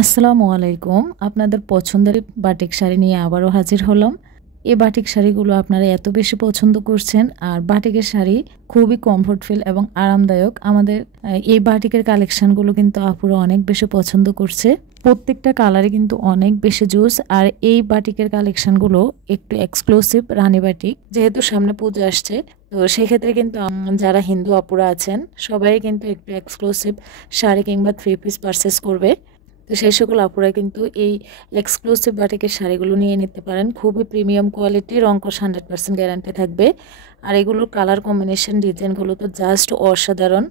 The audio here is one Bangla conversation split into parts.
আসসালামু আলাইকুম। আপনাদের পছন্দের বাটিক শাড়ি নিয়ে আবারও হাজির হলাম। এই বাটিক শাড়িগুলো আপনারা এত বেশি পছন্দ করছেন, আর বাটিকের শাড়ি খুবই কমফোর্ট ফিল এবং আরামদায়ক। আমাদের এই বাটিকের কালেকশনগুলো কিন্তু আপুরা অনেক বেশি পছন্দ করছে। প্রত্যেকটা কালারে কিন্তু অনেক বেশি জুস। আর এই বাটিকের কালেকশনগুলো একটু এক্সক্লুসিভ রানী বাটিক, যেহেতু সামনে পুজো আসছে, তো সেক্ষেত্রে কিন্তু যারা হিন্দু আপুরা আছেন সবাই কিন্তু একটু এক্সক্লুসিভ শাড়ি কিংবা 3 পিস পারচেস করবে। তো সেই সকল আপুরা কিন্তু এই এক্সক্লুসিভ বাটিকের শাড়িগুলো নিয়ে নিতে পারেন। খুবই প্রিমিয়াম কোয়ালিটি, রংকশ 100% গ্যারান্টি থাকবে। আর এগুলোর কালার কম্বিনেশন, ডিজাইনগুলো তো জাস্ট অসাধারণ,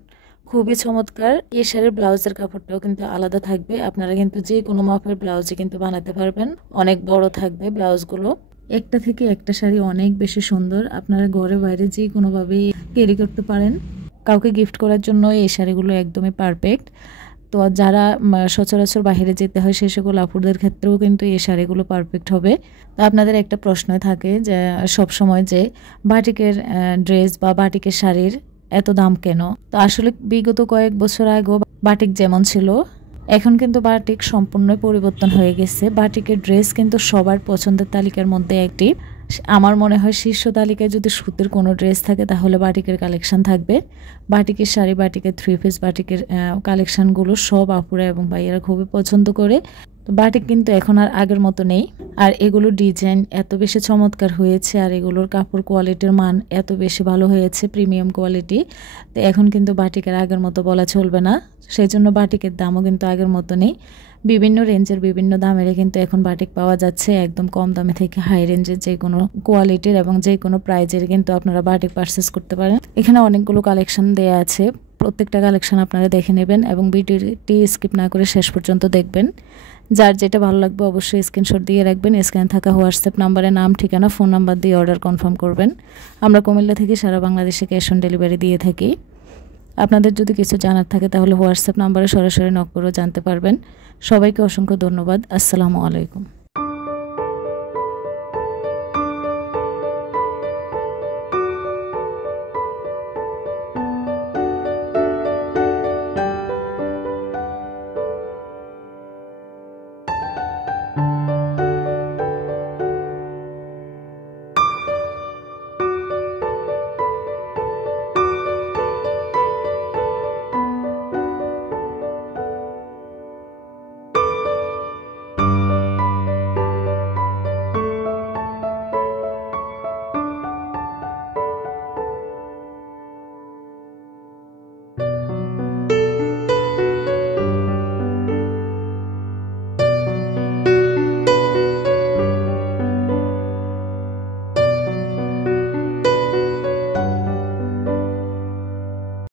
খুবই চমৎকার। এই শাড়ির ব্লাউজের কাপড়টাও কিন্তু আলাদা থাকবে। আপনারা কিন্তু যে কোনো মাপের ব্লাউজে কিন্তু বানাতে পারবেন। অনেক বড় থাকবে ব্লাউজগুলো। একটা থেকে একটা শাড়ি অনেক বেশি সুন্দর। আপনারা ঘরে বাইরে যে কোনোভাবেই ক্যারি করতে পারেন। কাউকে গিফট করার জন্য এই শাড়িগুলো একদমই পারফেক্ট। তো যারা সচরাচর বাইরে যেতে হয় সেই সকল আপুদের ক্ষেত্রেও কিন্তু এই শাড়িগুলো পারফেক্ট হবে। তো আপনাদের একটা প্রশ্ন থাকে যে সব সময় যে বাটিকের ড্রেস বা বাটিকের শাড়ির এত দাম কেন? তো আসলে বিগত কয়েক বছর আগেও বাটিক যেমন ছিল, এখন কিন্তু বাটিক সম্পূর্ণ পরিবর্তন হয়ে গেছে। বাটিকের ড্রেস কিন্তু সবার পছন্দের তালিকার মধ্যে একটি। আমার মনে হয় শীর্ষ তালিকায় যদি সুতির কোনো ড্রেস থাকে তাহলে বাটিকের কালেকশন থাকবে। বাটিকের শাড়ি, বাটিকের 3 পিস, বাটিকের কালেকশনগুলো সব আপুরা এবং ভাইয়েরা খুবই পছন্দ করে। তো বাটিক কিন্তু এখন আর আগের মতো নেই। আর এগুলোর ডিজাইন এত বেশি চমৎকার হয়েছে, আর এগুলোর কাপড় কোয়ালিটির মান এত বেশি ভালো হয়েছে, প্রিমিয়াম কোয়ালিটি। তো এখন কিন্তু বাটিকের আগের মতো বলা চলবে না। সেই জন্য বাটিকের দামও কিন্তু আগের মতো নেই। বিভিন্ন রেঞ্জের বিভিন্ন দামের কিন্তু এখন বাটিক পাওয়া যাচ্ছে। একদম কম দামে থেকে হাই রেঞ্জের যে কোনো কোয়ালিটির এবং যে কোনো প্রাইজের কিন্তু আপনারা বাটিক পারচেস করতে পারেন। এখানে অনেকগুলো কালেকশন দেয়া আছে। প্রত্যেকটা কালেকশন আপনারা দেখে নেবেন এবং ভিডিওটি স্কিপ না করে শেষ পর্যন্ত দেখবেন। যার যেটা ভালো লাগবে অবশ্যই স্ক্রিনশট দিয়ে রাখবেন। স্ক্যান থাকা হোয়াটসঅ্যাপ নাম্বারে নাম, ঠিকানা, ফোন নাম্বার দিয়ে অর্ডার কনফার্ম করবেন। আমরা কুমিল্লা থেকে সারা বাংলাদেশে ক্যাশ অন ডেলিভারি দিয়ে থাকি। আপনাদের যদি কিছু জানার থাকে তাহলে হোয়াটসঅ্যাপ নাম্বারে সরাসরি নক করেও জানতে পারবেন। সবাইকে অসংখ্য ধন্যবাদ। আসসালামু আলাইকুম।